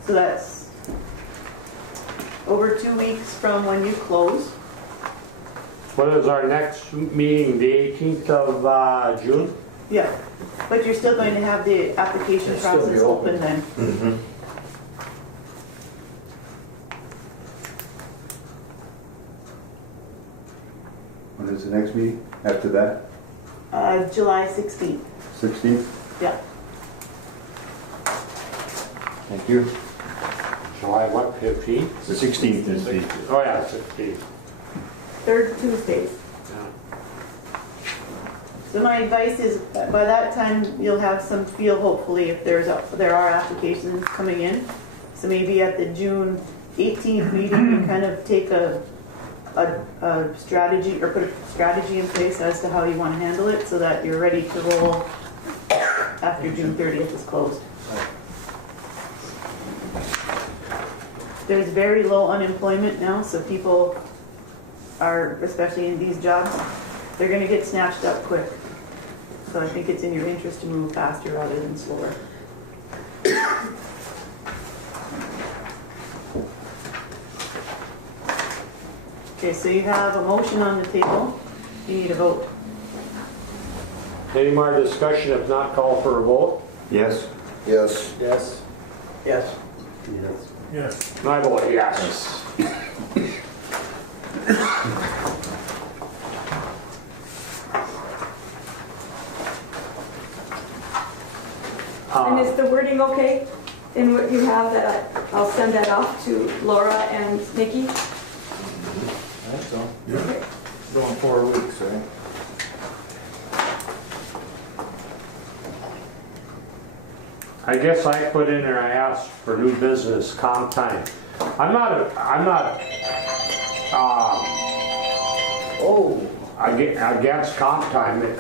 So that's over 2 weeks from when you close. What is our next meeting, the 18th of June? Yeah, but you're still going to have the application It'll still be process open. open then. When is the next meeting? After that? July 16th, 16th? yeah. Thank you. July what, 15th? 16th is the... Oh yeah, 16th. Third Tuesdays. Yeah. So my advice is, by that time, you'll have some feel, hopefully, if there are applications coming in. So maybe at the June 18th meeting, you kind of take a strategy, or put a strategy in place as to how you want to handle it, so that you're ready to roll after June 30th is closed. There's very low unemployment now, so people are, especially in these jobs, they're gonna get snatched up quick. So I think it's in your interest to move faster rather than slower. Okay, so you have a motion on the table. You need a vote. Any more discussion? If not, call for a vote. Yes? Yes. Yes. Yes. Yes. And I vote yes. And is the wording okay in what you have that I'll send that off to Laura and Nikki? I think so. Going 4 weeks, right? I guess I put in there, I asked for new business comp time. I'm not against comp time.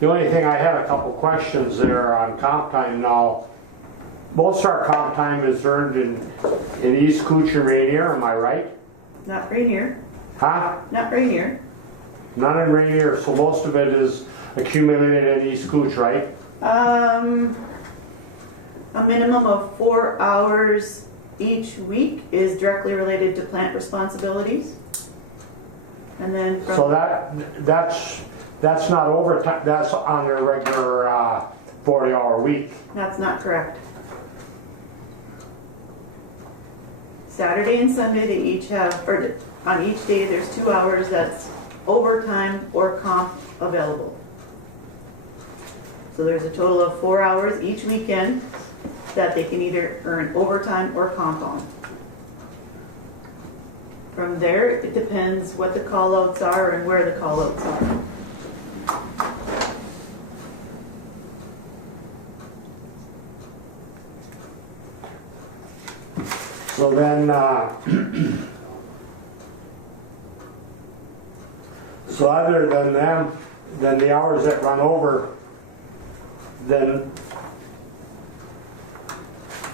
The only thing, I had a couple questions there on comp time now. Most of our comp time is earned in East Cooch and Rainier, am I right? Not Rainier, Huh? not Rainier. None in Rainier, so most of it is accumulated in East Cooch, right? A minimum of 4 hours each week is directly related to plant responsibilities. And then from. So that's not overtime, that's on their regular 40-hour week. That's not correct. Saturday and Sunday, they each have, or on each day, there's 2 hours that's overtime or comp available. So there's a total of 4 hours each weekend that they can either earn overtime or comp on. From there, it depends what the call-outs are and where the call-outs are. So then, So other than them, than the hours that run over, then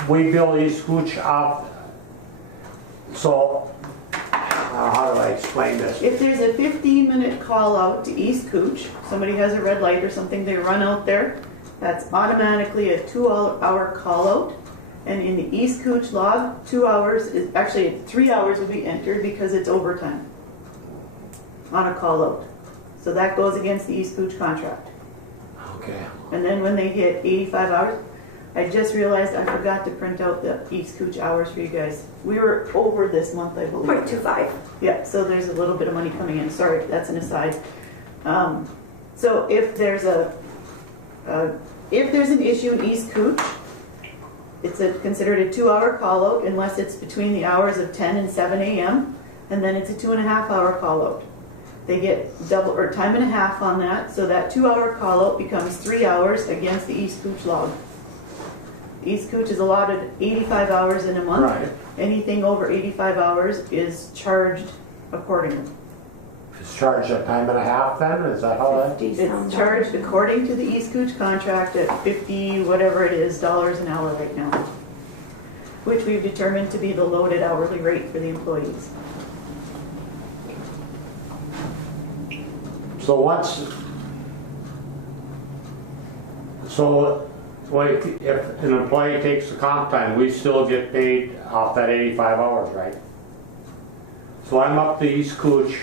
we bill East Cooch out. So, how do I explain this? If there's a 15-minute call out to East Cooch, somebody has a red light or something, they run out there, that's automatically a 2-hour call out. And in the East Cooch log, 2 hours is, actually 3 hours would be entered because it's overtime on a call out. So that goes against the East Cooch contract. Okay. And then when they hit 85 hours, I just realized I forgot to print out the East Cooch hours for you guys. We were over this month, I believe. 0.25. Yeah, so there's a little bit of money coming in. Sorry, that's an aside. So if there's an issue in East Cooch, it's considered a 2-hour call out unless it's between the hours of 10 and 7 a.m. and then it's a 2.5-hour call out. They get double or time and a half on that, so that 2-hour call out becomes 3 hours against the East Cooch log. East Cooch is allotted 85 hours in a month. Right. Anything over 85 hours is charged accordingly. It's charged a time and a half then, is that how that? It's charged according to the East Cooch contract at 50, whatever it is, dollars an hour right now, which we've determined to be the loaded hourly rate for the employees. So once, like, if an employee takes the comp time, we still get paid off that 85 hours, right? So I'm up to East Cooch,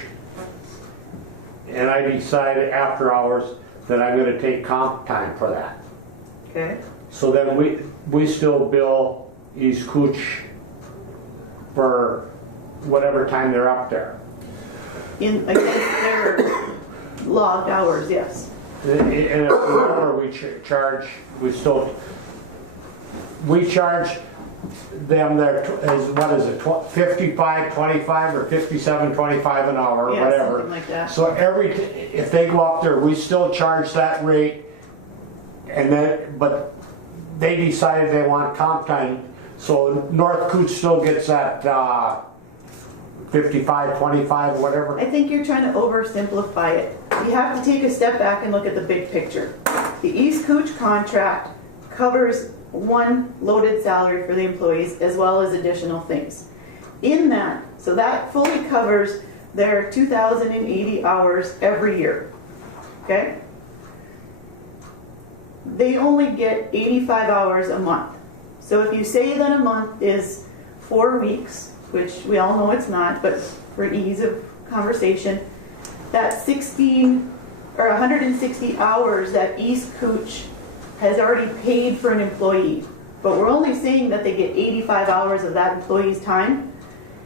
and I decided after hours that I'm gonna take comp time for that. Okay? So then we still bill East Cooch for whatever time they're up there. In against their logged hours, yes. And if lower, we charge them their, what is it, 55.25 or 57.25 an hour, or Yeah, whatever. something like that. So if they go up there, we still charge that rate, and then, but they decided they want comp time, so North Cooch still gets that 55.25 or whatever. I think you're trying to oversimplify it. You have to take a step back and look at the big picture. The East Cooch contract covers one loaded salary for the employees as well as additional things. In that, so that fully covers their 2,080 hours every year. Okay? They only get 85 hours a month. So if you say that a month is 4 weeks, which we all know it's not, but for ease of conversation, that 16 or 160 hours that East Cooch has already paid for an employee. But we're only saying that they get 85 hours of that employee's time,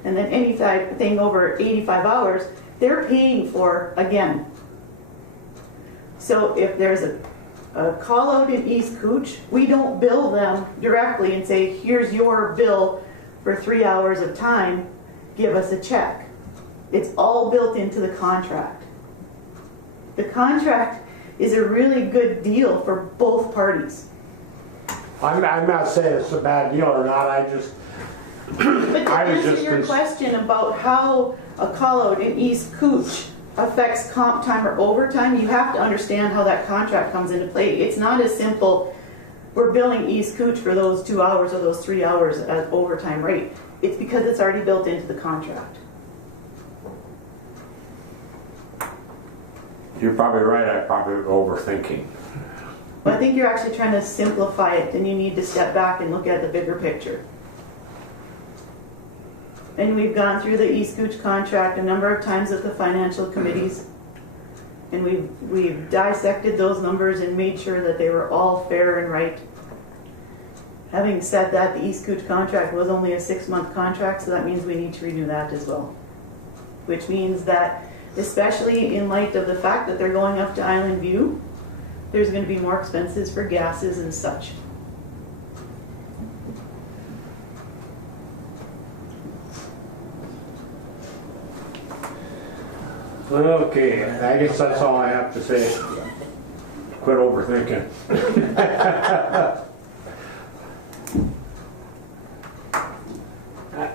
and then anything over 85 hours, they're paying for again. So if there's a call out in East Cooch, we don't bill them directly and say, here's your bill for 3 hours of time, give us a check. It's all built into the contract. The contract is a really good deal for both parties. I'm not saying it's a bad deal or not, I just, But to I was answer just your question about how a call out in East Cooch affects comp time or overtime, you have to understand how that contract comes into play. It's not as simple, we're billing East Cooch for those 2 hours or those 3 hours at overtime rate. It's because it's already built into the contract. You're probably right, I'm probably overthinking. But I think you're actually trying to simplify it, and you need to step back and look at the bigger picture. And we've gone through the East Cooch contract a number of times with the financial committees, and we've dissected those numbers and made sure that they were all fair and right. Having said that, the East Cooch contract was only a 6-month contract, so that means we need to renew that as well. Which means that, especially in light of the fact that they're going up to Island View, there's going to be more expenses for gases and such. okay, I guess that's all I have to say. Quit overthinking.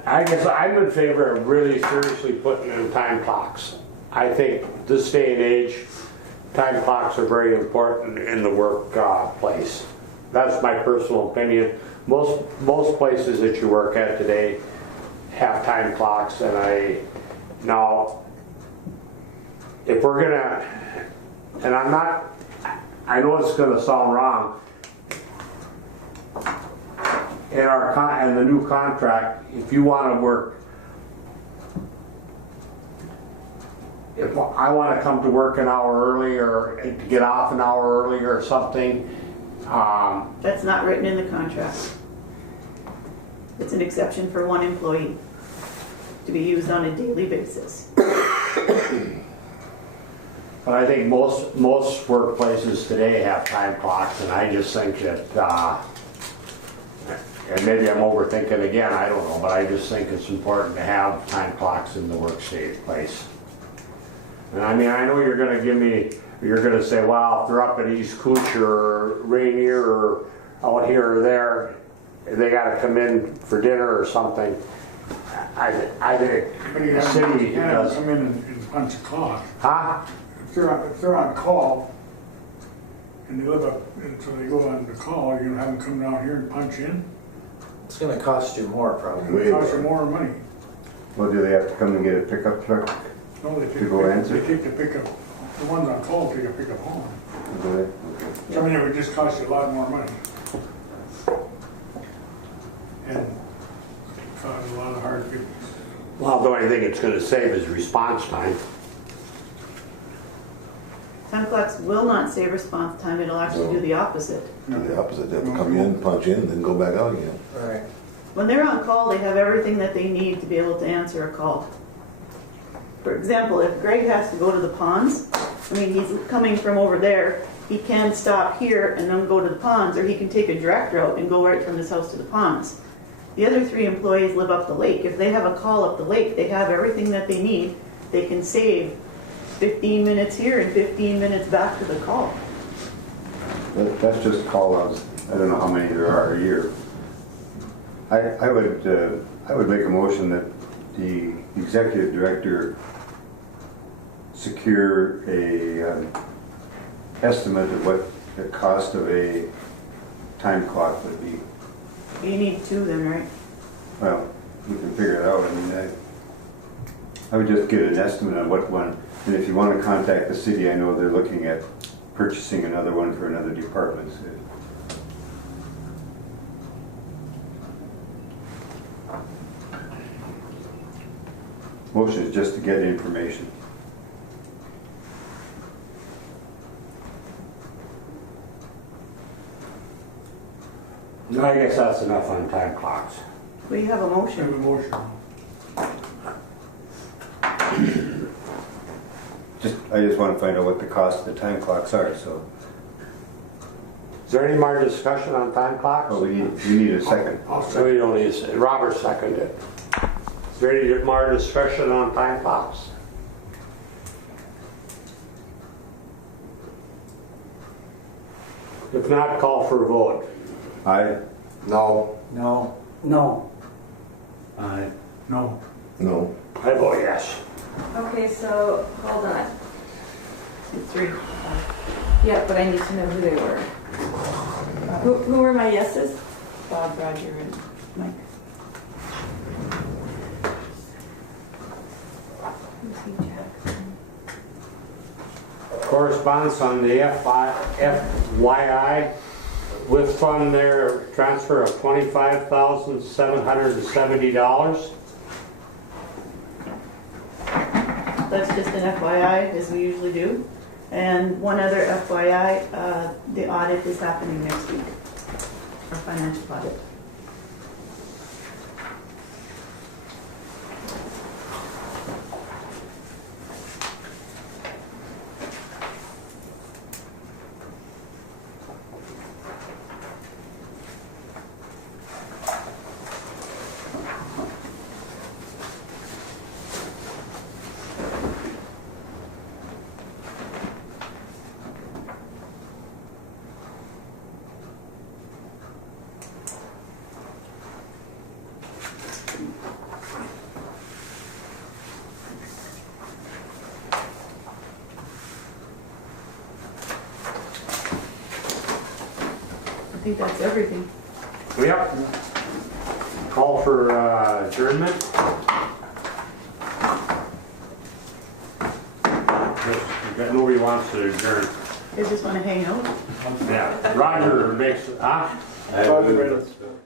I guess I'm in favor of really seriously putting in time clocks. I think this day and age, time clocks are very important in the work place. That's my personal opinion. Most places that you work at today have time clocks, and now, if we're gonna, and I know it's gonna sound wrong, in the new contract, if you wanna work, if I wanna come to work an hour early or to get off an hour early or something, That's not written in the contract. It's an exception for one employee to be used on a daily basis. but I think most workplaces today have time clocks, and I just think that, and maybe I'm overthinking again, I don't know, but I just think it's important to have time clocks in the place. And I mean, I know you're gonna say, well, if they're up at East Cooch or Rainier or out here or there, they gotta come in for dinner or something. I think But you the have city to does. come in and punch a clock. Huh? If they're on call, and they live up, and so they go on the call, you're gonna have them come down here and punch in? It's gonna cost you more probably. It costs you more money. Well, do they have to come and get a pickup truck? No, they To go answer? take the pickup, the ones on call take a pickup home. Do they? So I mean, it would just cost you a lot more money. And cause a lot of hard feelings. Well, the only thing it's gonna save is response time. Time clocks will not save response time, it'll actually do the opposite. Do the opposite, they have to come in, punch in, and then go back out again. Right. When they're on call, they have everything that they need to be able to answer a call. For example, if Greg has to go to the ponds, I mean, he's coming from over there, he can stop here and then go to the ponds, or he can take a direct route and go right from his house to the ponds. The other 3 employees live up the lake. If they have a call up the lake, they have everything that they need. They can save 15 minutes here and 15 minutes back to the call. That's just call outs. I don't know how many there are a year. I would make a motion that the executive director secure a estimate of what the cost of a time clock would be. You need 2 then, right? Well, we can figure it out. I mean, I would just get an estimate on what one, and if you want to contact the city, I know they're looking at purchasing another one for another department. Motion is just to get information. I guess that's enough on time clocks. We have a Have a motion. motion. I just want to find out what the cost of the time clocks are, so. Is there any more discussion on time clocks? Oh, we need a second. I'll So second. we don't need to, Robert seconded it. Is there any more discussion on time clocks? If not, call for a vote. Aye. No. No. No. Aye. No. No. I vote yes. Okay, so, hold on. 3. Yeah, but I need to know who they were. Who were my yeses? Bob, Roger, and Mike. Correspondence on the FYI with fund there, transfer of $25,770. That's just an FYI, as we usually do. And one other FYI, the audit is happening next week, our financial audit. think that's everything. Yep. Call for adjournment. Nobody wants to adjourn. They just wanna hang out. Yeah, Roger makes, huh? Roger, right.